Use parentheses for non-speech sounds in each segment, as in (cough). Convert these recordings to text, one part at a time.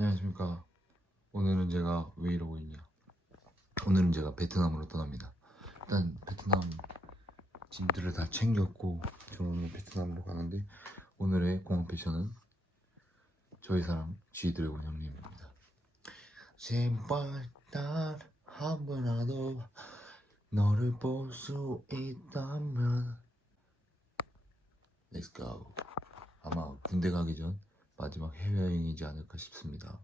안녕하십니까. 오늘은 제가 왜 이러고 있냐. 오늘은 제가 베트남으로 떠납니다. 일단 베트남 짐들을 다 챙겼고 저는 베트남으로 가는데 오늘의 공항 패션은 저희 사랑 G 드래곤 형님입니다. 제발 단한 번이라도 너를 볼 수 있다면 Let's go. 아마 군대 가기 전 마지막 해외여행이지 않을까 싶습니다.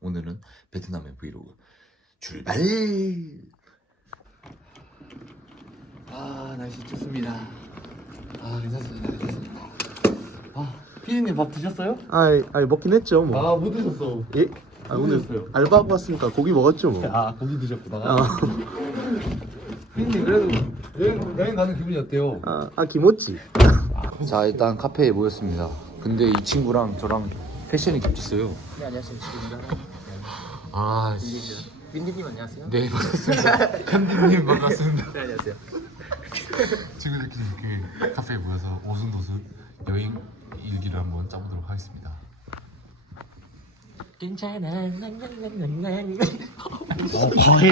오늘은 베트남의 브이로그 출발! 아 날씨 좋습니다. 아 괜찮습니다. 괜찮습니다. 아 피디님 밥 드셨어요? 아이, 아이 먹긴 했죠 뭐. 아 못 드셨어. 예? 아, 뭐 오늘 드셨어요? 알바하고 왔으니까 고기 먹었죠 뭐. 아 고기 드셨구나. 아, 피디님 그래도 여행, 여행 가는 기분이 어때요? 아, 아 김오찌. 자 일단 카페에 모였습니다. 근데 이 친구랑 저랑 패션이 겹쳤어요. 네 안녕하세요 지금입니다. 아 씨. 윈디님 안녕하세요. 네 반갑습니다. (laughs) 칸디님 반갑습니다. 네 안녕하세요. 친구들끼리 이렇게 카페에 모여서 오순도순 여행 일기를 한번 짜보도록 하겠습니다. 괜찮아. 어 과해.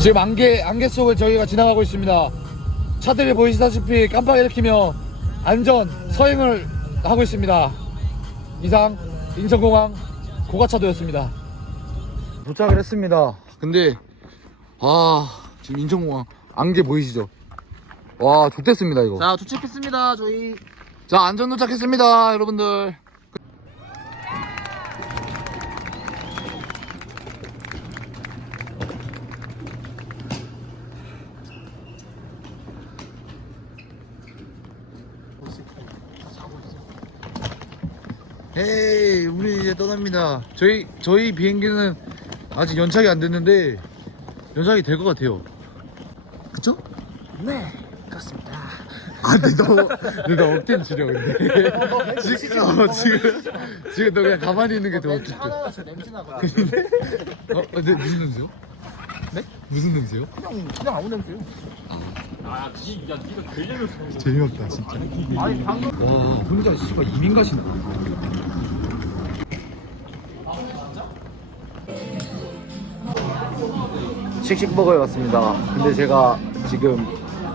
지금 안개 안개 속을 저희가 지나가고 있습니다. 차들이 보이시다시피 깜빡이를 켜며 안전 서행을 하고 있습니다. 이상 인천공항 고가차도였습니다. 도착을 했습니다. 근데 아 지금 인천공항 안개 보이시죠? 와 좋댔습니다 이거. 자 도착했습니다 저희. 자 안전 도착했습니다 여러분들. 헤이 우리 이제 떠납니다. 저희 저희 비행기는 아직 연착이 안 됐는데 연착이 될 것 같아요. 그쵸? 네 그렇습니다. 아, 근데 너, (laughs) 근데 너 억텐 지려, 근데. 지금, 어, 지금, 지금 너 그냥 가만히 있는 게 더 냄새 웃기다. 하나 나서 냄새 나고. 어, 근데 무슨 냄새요? 네? 무슨 냄새요? 그냥 그냥 아무 냄새요. 재미없다, 진짜. 아니 방금 와, 혼자 씨발 이민 가시나? 씩씩버거에 왔습니다. 근데 제가 지금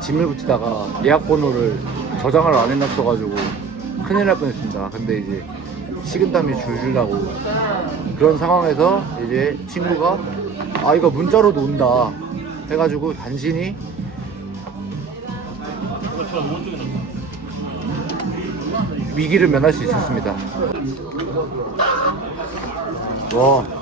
짐을 붙이다가 예약 번호를 저장을 안 해놨어가지고 큰일 날 뻔했습니다. 근데 이제 식은땀이 줄줄 나고 그런 상황에서 이제 친구가 아 이거 문자로도 온다 해가지고 단신이 위기를 면할 수 있었습니다. 와.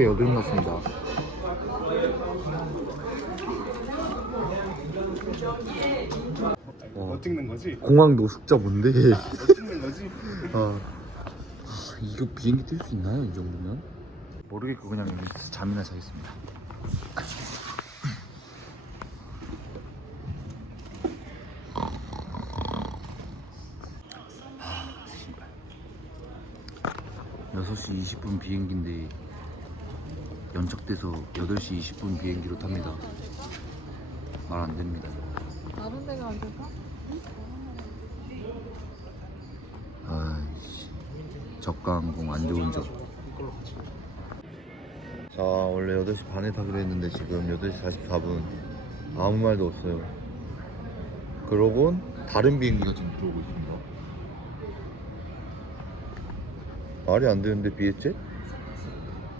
저게 여드름 났습니다. 어. 찍는 거지? 공항 노숙자 뭔데? 찍는 거지? (laughs) 아, 이거 비행기 뛸수 있나요? 이 정도면? 모르겠고 그냥 여기서 잠이나 자겠습니다. 하, 씨발. 6시 20분 비행기인데 연착돼서 8시 20분 비행기로 탑니다. 말 안 됩니다. 다른 데가 안 될까? 아이씨 저가항공 안 좋은 점. 자 원래 8시 반에 타기로 했는데 지금 8시 44분 아무 말도 없어요. 그러곤 다른 비행기가 지금 들어오고 있습니다. 말이 안 되는데 비에제?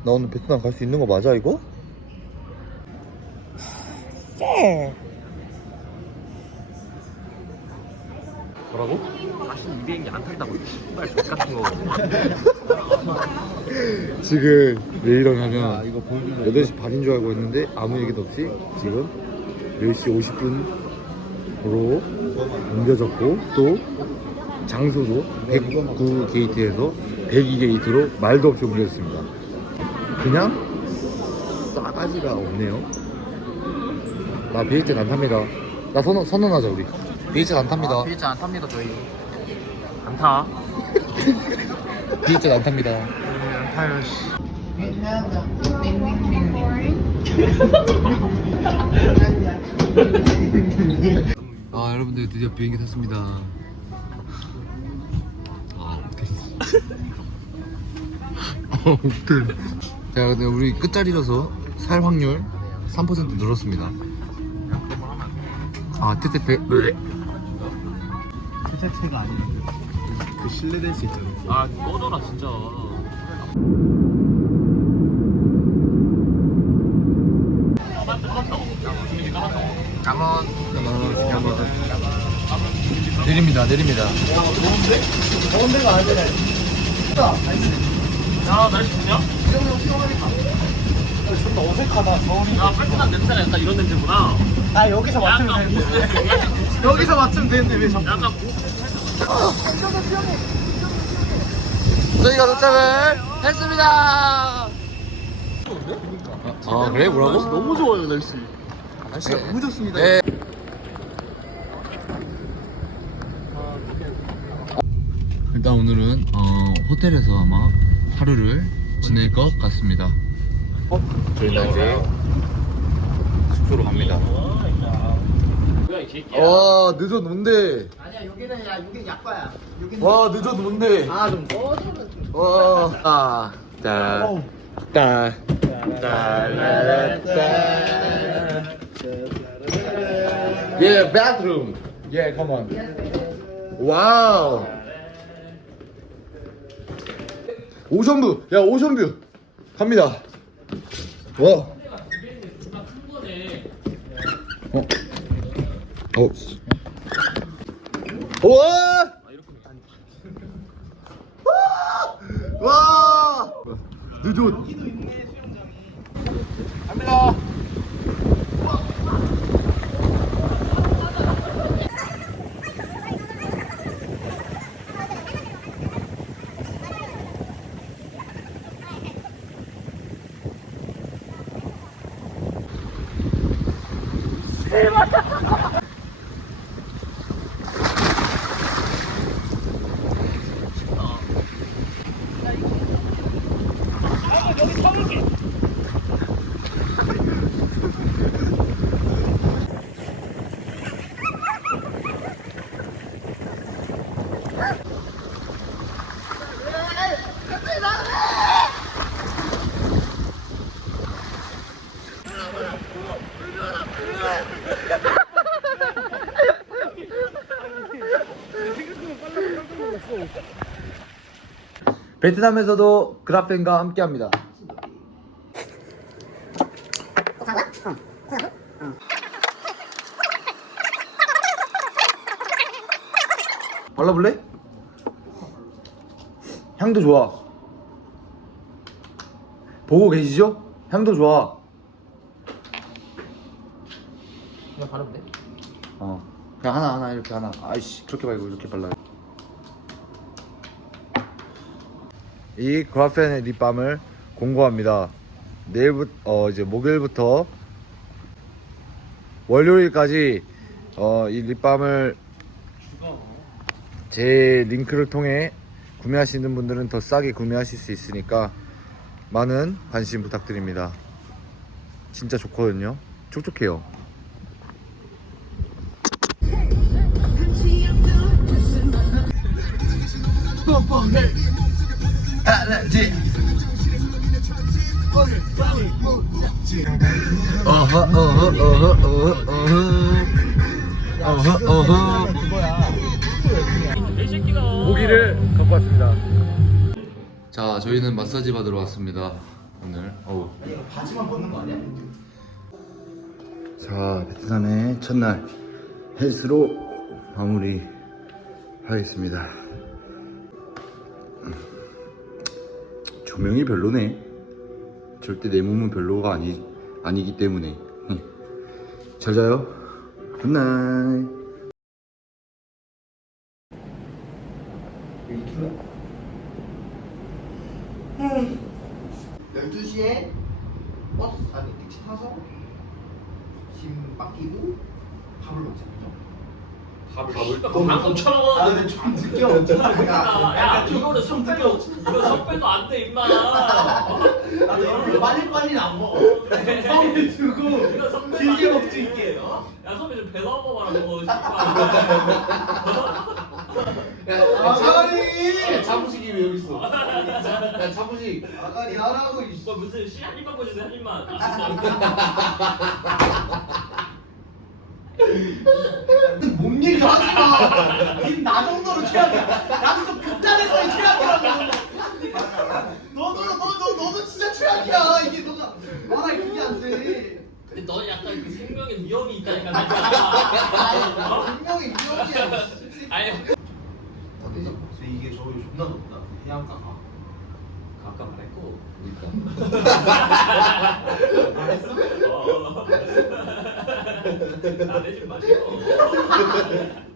나 오늘 베트남 갈 수 있는 거 맞아 이거? 뭐라고? 다시 이 비행기 안 탈다고 신발 X 같은 거. (laughs) 지금 왜 이러냐면 8시 반인 줄 알고 있는데 아무 얘기도 없이 지금 10시 50분으로 옮겨졌고 또 장소도 109 게이트에서 102 게이트로 말도 없이 옮겨졌습니다. 그냥 싸가지가 없네요. 나 BH 안 탑니다. 나 선언, 선언하자 우리. BH 안 탑니다. 비일지 안 탑니다 저희 (laughs) 안 타. BH 안 탑니다. 안 타요 씨 아 여러분들 드디어 비행기 탔습니다. 아 못했어. 어웃 들자 근데 우리 끝자리라서 살 확률 3% 늘었습니다. 아 테테테. 자체가 아니에요 그 신뢰될 수 있잖아 아 꺼져라 진짜. 까만 까만 내립니다 내립니다. 야 날씨 좋냐? 존나 어색하다 겨울이. 야 깔끔한 냄새가 약간 이런 냄새구나. 아 여기서 약간 무슨 여기서 맞추면 되는데 왜 자꾸. 약간 저희가 도착을 했습니다. 아 그래? 뭐라고? 너무 좋아요 날씨. 날씨 너무 좋습니다. 네. 일단 오늘은 어, 호텔에서 아마 하루를 지낼 것 같습니다. 저희는 이제 숙소로 갑니다. 와 늦어 논데. 아니야 여기는 야 여기 약과야. 여기는 와 늦어 논데. 아좀 꺼져라 좀와 아, 자, 따, 예, bathroom. 예, come on. 와 오션뷰. 야, 오션뷰. 갑니다. 와. 어, 어, 와! 와! 늦어. 베트남에서도 그라펜과 함께합니다. 발라볼래? 향도 좋아. 보고 계시죠? 향도 좋아. 그냥 바르면 돼? 어. 그냥 하나 하나 이렇게 하나. 아이씨 그렇게 말고 이렇게 발라요. 이 그라펜의 립밤을 공고합니다. 내일부터 어 이제 목요일부터 월요일까지 어 이 립밤을 제 링크를 통해 구매하시는 분들은 더 싸게 구매하실 수 있으니까 많은 관심 부탁드립니다. 진짜 좋거든요. 촉촉해요. 어허 어허 어허 어허 어허 어허 어허. 고기를 갖고 왔습니다. 자, 저희는 마사지 받으러 왔습니다. 오늘. 어우. 이거 바지만 벗는 거 아니야? 자, 베트남의 첫날 헬스로 마무리 하겠습니다. 조명이 별로네. 절대 내 몸은 별로가 아니 아니기 때문에. 잘 자요. 굿나잇. 열두 시에 버스 아니 택시 타서 짐 맡기고 밥을 먹잖아요. 밥을 만 5천 원. 아좀 늦게 오잖아. 야, 이거는 선배도 이거 선배도 안 돼, 임마. 나도 빨리빨리 안 먹어. 처음에 (laughs) 두고 이거 선배 길게 먹지 있게. 어? 야, 선배 좀 배도 한 번만 안 먹어. 아가리! 차무식이 왜 여기 있어? 야 차무식. 아가리 하라고 이 이거 무슨 씨한 입만 보여주세요, 한 입만. (laughs) (laughs) 몸 얘기 하지 마. 님나 정도로 최악이야. 나도 좀 극단에서의 최악이라고. 너도 너도 너도 진짜 최악이야. 이게 너가 말할 그게 안 돼. 근데 너 약간 그 생명의 위험이 있다니까. 아니, 어? 분명히 위험이야. 아니, 근데 이게 저기 존나 높다. 해안가 가. 아까 말했고. 말했어? (laughs) 어. 나대지 마시고.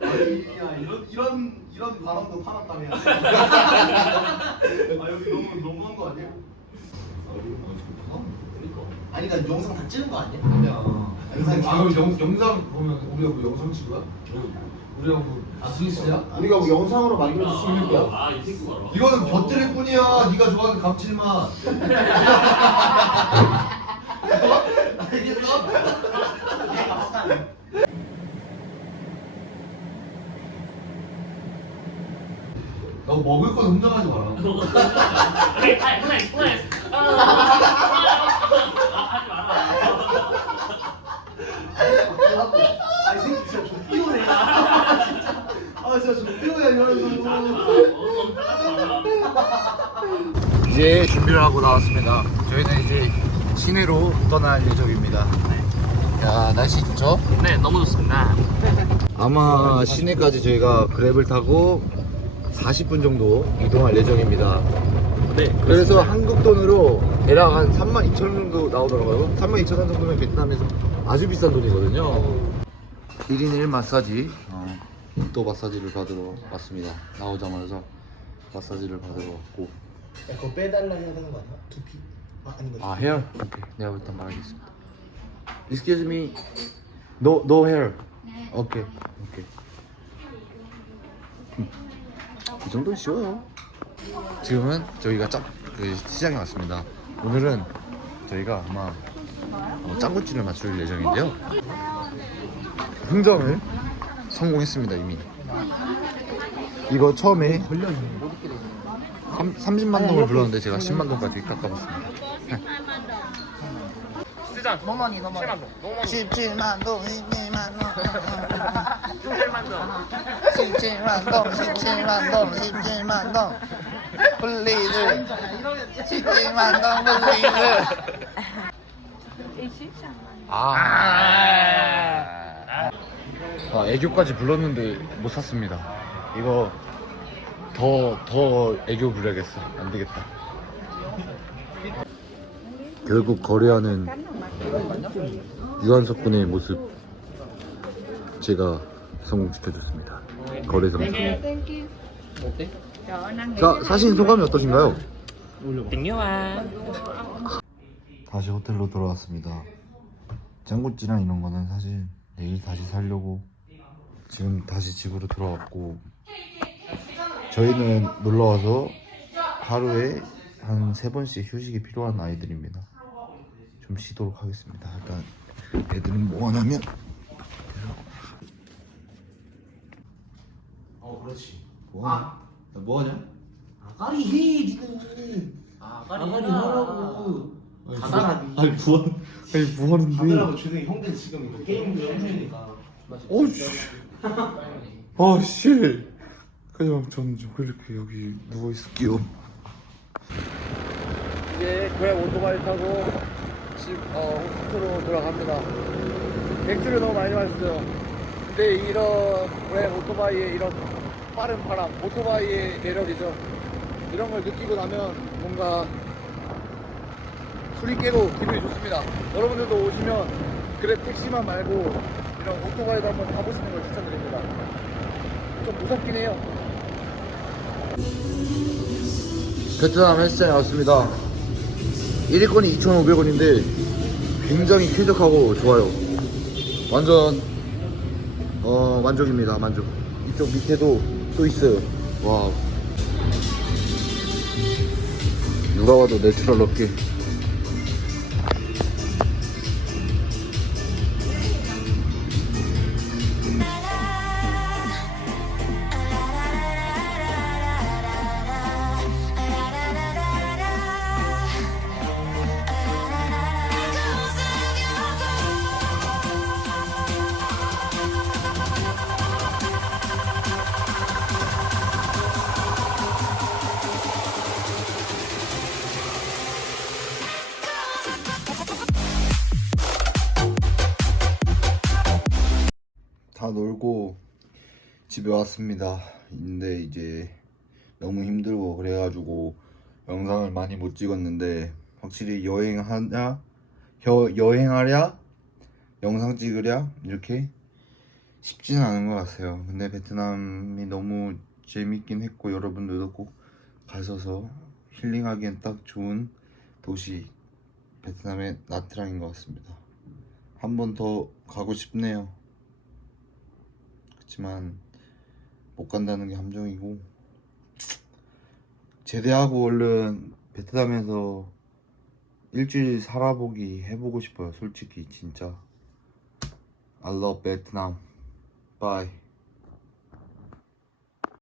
아니, 야 이런 이런 이런 발언도 팔았다며. 아 여기 너무 너무한 거 아니야? 아니 나 영상 다 찍은 거 아니야? 아니야. 영상 아, 그럼 영, 영상 보면 우리가 뭐 영상 찍은 거야? 우리가 뭐 비즈니스야? 우리가 뭐 영상으로 만들어 줄 수 있는 거야? 아, 이 새끼 봐라. 이거는 곁들일 뿐이야. 네가 좋아하는 감칠맛. (laughs) 알겠어? 너 먹을 건 흥정하지 마라. 아니, 아니. 아, 하지 마라. 진짜. 아 진짜 이러는 거. 이제 준비를 하고 나왔습니다. 저희는 이제 시내로 떠날 예정입니다. 야 날씨 좋죠? 네, 너무 좋습니다. 아마 시내까지 저희가 그랩을 타고 40분 정도 이동할 예정입니다. 네, 그래서 한국 돈으로 대략 한 3만 2천 정도 나오더라고요. 3만 2천 원 정도면 베트남에서 아주 비싼 돈이거든요. 1인 1 마사지, 어, 또 마사지를 받으러 왔습니다. 나오자마자 마사지를 받으러 왔고. 야 그거 빼달라 해야 되는 거 아니야? 두피? 아 아닌 거지. 아 헤어? 오케이 내가 일단 말하겠습니다 Excuse me No, no hair 오케이 오케이 음. 이 정도는 쉬워요. 지금은 저희가 짱, 그 시장에 왔습니다. 오늘은 저희가 아마 어, 짱구찌를 맞출 예정인데요. 흥정을 성공했습니다 이미. 이거 처음에 3, 30만 동을 불렀는데 제가 10만 동까지 깎아봤습니다 너만이 너만. 17만 동, 17만 동. 17만 동, 17만 동, 17만 동. 플리즈. 17만 동, 플리즈. 아. 아, 애교까지 불렀는데 못 샀습니다. 이거 더, 더 애교 부려야겠어. 안 되겠다. 결국 거래하는 유한석 군의 모습 제가 성공시켜줬습니다. 거래 성공. 자, 사신 소감이 어떠신가요? 다시 호텔로 돌아왔습니다. 짱구찌랑 이런 거는 사실 내일 다시 살려고 지금 다시 집으로 돌아왔고 저희는 놀러 와서 하루에 한 세 번씩 휴식이 필요한 아이들입니다. 좀 쉬도록 하겠습니다. 일단 애들은 뭐 하냐면 어 그렇지. 뭐 하냐? 나뭐 하냐? 아가리 해 지금. 아가리 하라고. 가다라니. 아니 뭐 아니 뭐 하는데? 가다라고 조용히 형들 지금 이거 게임 중이니까. 어씨. 아 씨. 그냥 저는 좀 그렇게 여기 누워 있을게요. 이제 그랩 오토바이 타고 집, 어, 숙소로 돌아갑니다. 맥주를 너무 많이 마셨어요. 근데 이런 그랩 오토바이의 이런 빠른 바람, 오토바이의 매력이죠. 이런 걸 느끼고 나면 뭔가 술이 깨고 기분이 좋습니다. 여러분들도 오시면 그랩 택시만 말고 이런 오토바이도 한번 타보시는 걸 추천드립니다. 좀 무섭긴 해요. 베트남 헬스장에 왔습니다 1위권이 2,500원인데 굉장히 쾌적하고 좋아요. 완전 어 만족입니다. 만족. 이쪽 밑에도 또 있어요. 와 누가 봐도 내추럴 럽게 집에 왔습니다. 근데 이제 너무 힘들고 그래가지고 영상을 많이 못 찍었는데 확실히 여행하냐 여, 여행하랴 영상 찍으랴 이렇게 쉽지는 않은 것 같아요. 근데 베트남이 너무 재밌긴 했고 여러분들도 꼭 가셔서 힐링하기엔 딱 좋은 도시 베트남의 나트랑인 것 같습니다. 한 번 더 가고 싶네요. 그렇지만 못 간다는 게 함정이고 제대하고 얼른 베트남에서 일주일 살아보기 해보고 싶어요 솔직히 진짜. I love 베트남 bye